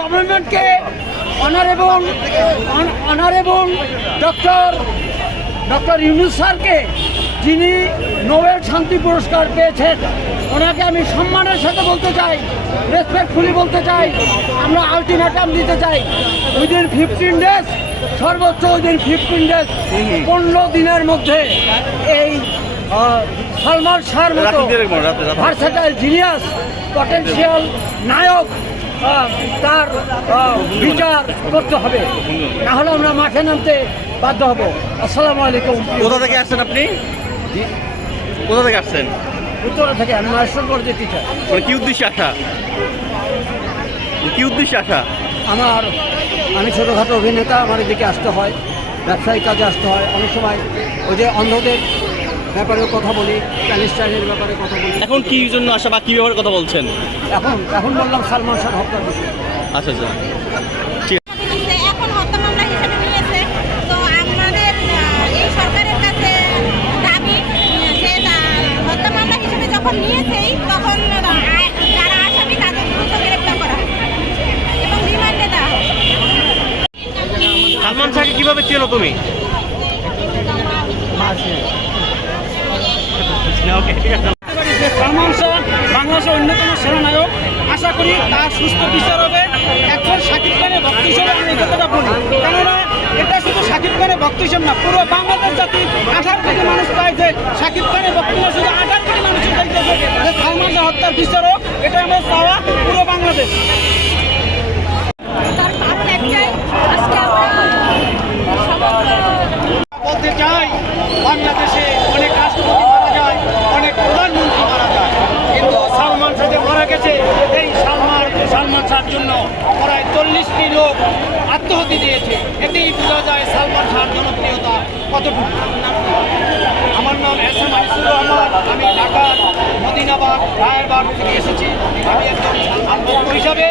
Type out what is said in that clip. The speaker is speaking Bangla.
গভর্নমেন্টকে অনারেবল ডক্টর ইউনূস স্যারকে, যিনি নোবেল শান্তি পুরস্কার পেয়েছেন, ওনাকে আমি সম্মানের সাথে বলতে চাই, রেসপেক্টফুলি বলতে চাই, আমরা আলটিমেটাম দিতে চাই উইদিন 15 ডেজ, সর্বোচ্চ উইদিন 15 ডেজ, 15 দিনের মধ্যে এই সালমান শাহর মতো ভার্সেটাইল জিনিয়াস পটেনশিয়াল নায়ক তার বিচার করতে হবে, না হলে আমরা মাঠে নামতে বাধ্য হব। আসসালামু আলাইকুম। কোথা থেকে আসছেন আপনি? কোথা থেকে আসছেন? উত্তরা থেকে। আমি মাস্টার কলেজের টিচার। মানে কি উদ্দেশ্যে আসা? কি উদ্দেশ্যে আসা? আমি ছোটোখাটো অভিনেতা, আমার এদিকে আসতে হয়, ব্যবসায়িক কাজে আসতে হয়, অনেক সময় ওই যে অন্ধদের ব্যাপারে কথা বলি, প্যালেস্টাইনের ব্যাপারে কথা বলি। এখন কি জন্য আসা বা কি ব্যাপারে কথা বলছেন? এখন বললাম সালমান শাহ হত্যার বিষয়ে। আচ্ছা আচ্ছা, এখন হত্যা মামলা হিসেবে নিয়েছে। তো আমাদের এই সরকারের কাছে দাবি যে হত্যা মামলা হিসেবে যখন নিয়েছেই তখন যারা আসামি তাদের দ্রুত গ্রেপ্তার করা এবং রিমান্ডে দেওয়া হয়। সালমান শাহকে কিভাবে চেনো তুমি? সালমান শাহ বাংলাদেশের অন্যতম সেনানায়ক। আশা করি তার সুস্থ বিচার হবে। একজন শাকিব খানের ভক্ত হিসেবে আমি এই কথাটা বলি, কেননা এটা শুধু শাকিব খানের ভক্ত হিসেবে না, পুরো বাংলাদেশ জাতি 18 কোটি মানুষ চায় যে শাকিব খানের ভক্ত না, শুধু 18 কোটি মানুষের চাইতেছে যে সালমান শাহ হত্যার বিচার হোক। এটা আমার চাওয়া পুরো বাংলাদেশ। তার কারণ একটাই, আজকে আমরা বলতে চাই, বাংলাদেশে অনেক রাষ্ট্রপতি মারা যায়, অনেক প্রধানমন্ত্রী মারা যায়, কিন্তু সালমান শাহ যে মারা গেছে, এই সালমান শাহর জন্য প্রায় 40টি লোক আত্মহত্যা দিয়েছে। এতেই বোঝা যায় সালমান শাহর জনপ্রিয়তা কতটুকু। আমার নাম এস.এম. আনিসুর রহমান। আমি ঢাকার মদিনাবাগ রায়েরবাগ থেকে এসেছি। আমি একজন সালমান ভক্ত হিসাবে